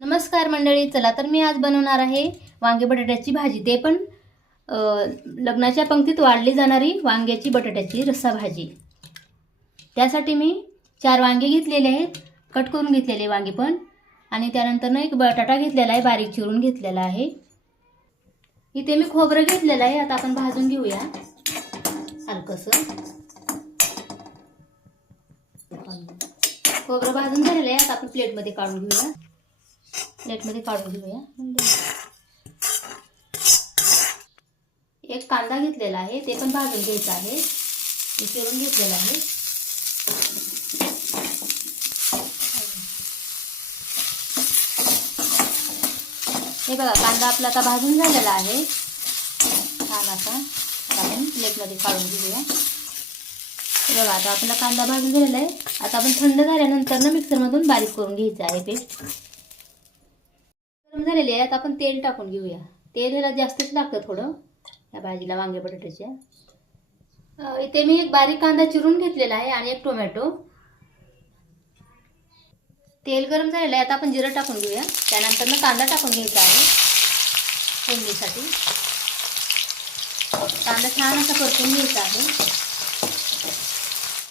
नमस्कार मंडळी, चला तर मी आज बनवणार आहे वांगे बटाट्याची भाजी, ते पण लग्नाच्या पंक्तीत वाढली जाणारी वांग्याची बटाट्याची रस्सा भाजी। त्यासाठी मी 4 वांगे घेतलेले आहेत, कट करून घेतलेले वांगे पण, आणि त्यानंतर एक बटाटा घेतलेला आहे, बारीक चिरून घेतलेला आहे। इथे मी खोबरं घेतलेलं आहे, आता आपण भाजून घेऊया हलकसं। खोबरं भाजून झालेलं आहे, आता आपण प्लेटमध्ये काढून घेऊया। एक कांदा घेतलेला आहे, ते पण भाजून घ्यायचा आहे, मी चिरून घेतलेला आहे। हे बघा, कांदा आपला आता भाजून झालेला आहे छान असा। आपण प्लेटमध्ये काढून घेऊया। बघा, आता आपला कांदा भाजून झालेला आहे, आता आपण थंड झाल्यानंतर मिक्सरमधून बारीक करून घ्यायचं आहे पेस्ट। गरम झालेली आहे, आता आपण तेल टाकून घेऊया। तेल ह्याला जास्तच लागतं थोडं या भाजीला, वांगे बटाट्याच्या। इथे मी एक बारीक कांदा चिरून घेतलेला आहे आणि एक टोमॅटो। तेल गरम झालेलं आहे, आता आपण जिरं टाकून घेऊया, त्यानंतर कांदा टाकून घ्यायचा आहे फोडणीसाठी। कांदा छान असा परतून घ्यायचा आहे।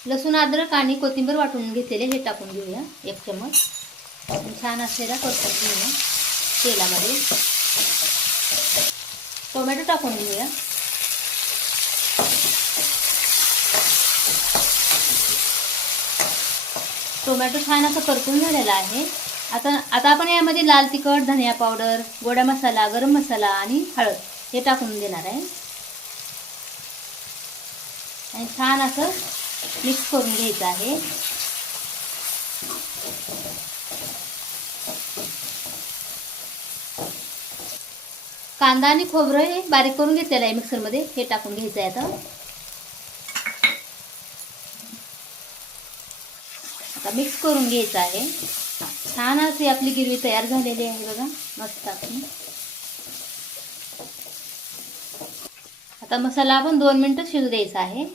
लसूण, अद्रक आणि कोथिंबीर वाटून घेतलेले हे टाकून घेऊया, 1 चमच। छान असलेला परतून घेऊया तेलामध्ये। टोमॅटो टाकून घेऊया। टोमॅटो छान असं परतून झालेला आहे। आता आपण यामध्ये लाल तिखट, धनिया पावडर, गोडा मसाला, गरम मसाला आणि हळद हे टाकून देणार आहे आणि छान असं मिक्स करून घ्यायचं आहे। कांदा आणि खोबरं हे बारीक करून घेतलेलं आहे मिक्सरमध्ये, हे टाकून घ्यायचं आहे। आता मिक्स करून घ्यायचं आहे। छान अशी आपली गिरवी तयार झालेली आहे बघा, मस्त आपली। आता मसाला आपण 2 मिनिटं शिजू द्यायचा आहे।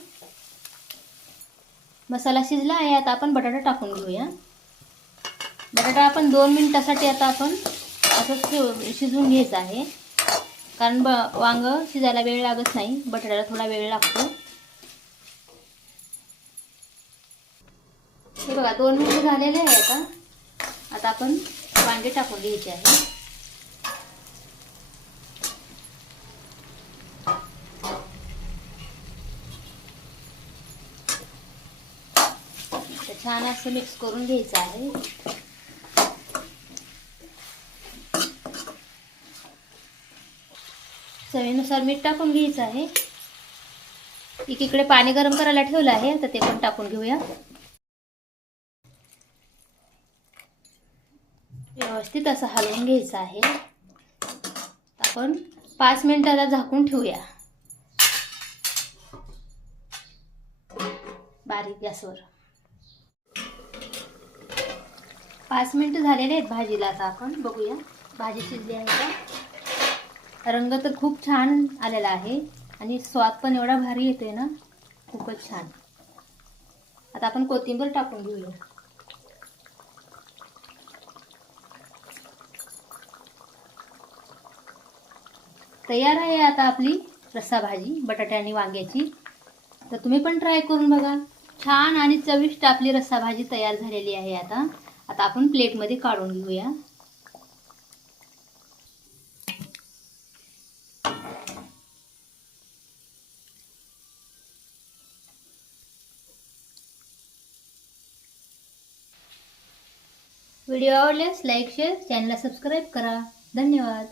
मसाला शिजला आहे, आता आपण बटाटा टाकून घेऊया। बटाटा आपण 2 मिनिटासाठी आता आपण असं शिजवून घ्यायचं आहे, कारण वांग शिजायला वेळ लागत नाही, बटाट्याला थोडा वेळ लागतो। हे बघा, 2 मिनिट झालेले आहे। आता आपण वांगे टाकून घ्यायचे आहे। छान असं मिक्स करून घ्यायचं आहे। चवीनुसार मीठ टाकून घ्यायचं आहे। एकीकडे पाणी गरम करायला ठेवलं आहे, तर ते पण टाकून घेऊया। व्यवस्थित असं हलवून घ्यायचं आहे। आपण 5 मिनिटाला झाकून ठेवूया बारीक गॅसवर। 5 मिनिट झालेले आहेत भाजीला। आता आपण बघूया भाजी शिजली आहे का। रंग तर खूप छान आलेला आहे आणि स्वाद पण एवढा भारी येतोय ना, खूपच छान। आता आपण कोथिंबीर टाकून घेऊया। तयार आहे आता आपली रस्सा भाजी बटाटा आणि वांग्याची। तर तुम्ही पण ट्राय करून बघा। छान आणि चविष्ट आपली रस्सा भाजी तयार झालेली आहे। आता आपण प्लेटमध्ये काढून घेऊया। व्हिडिओ आवडल्यास लाईक, शेअर, चॅनलला सबस्क्राईब करा। धन्यवाद।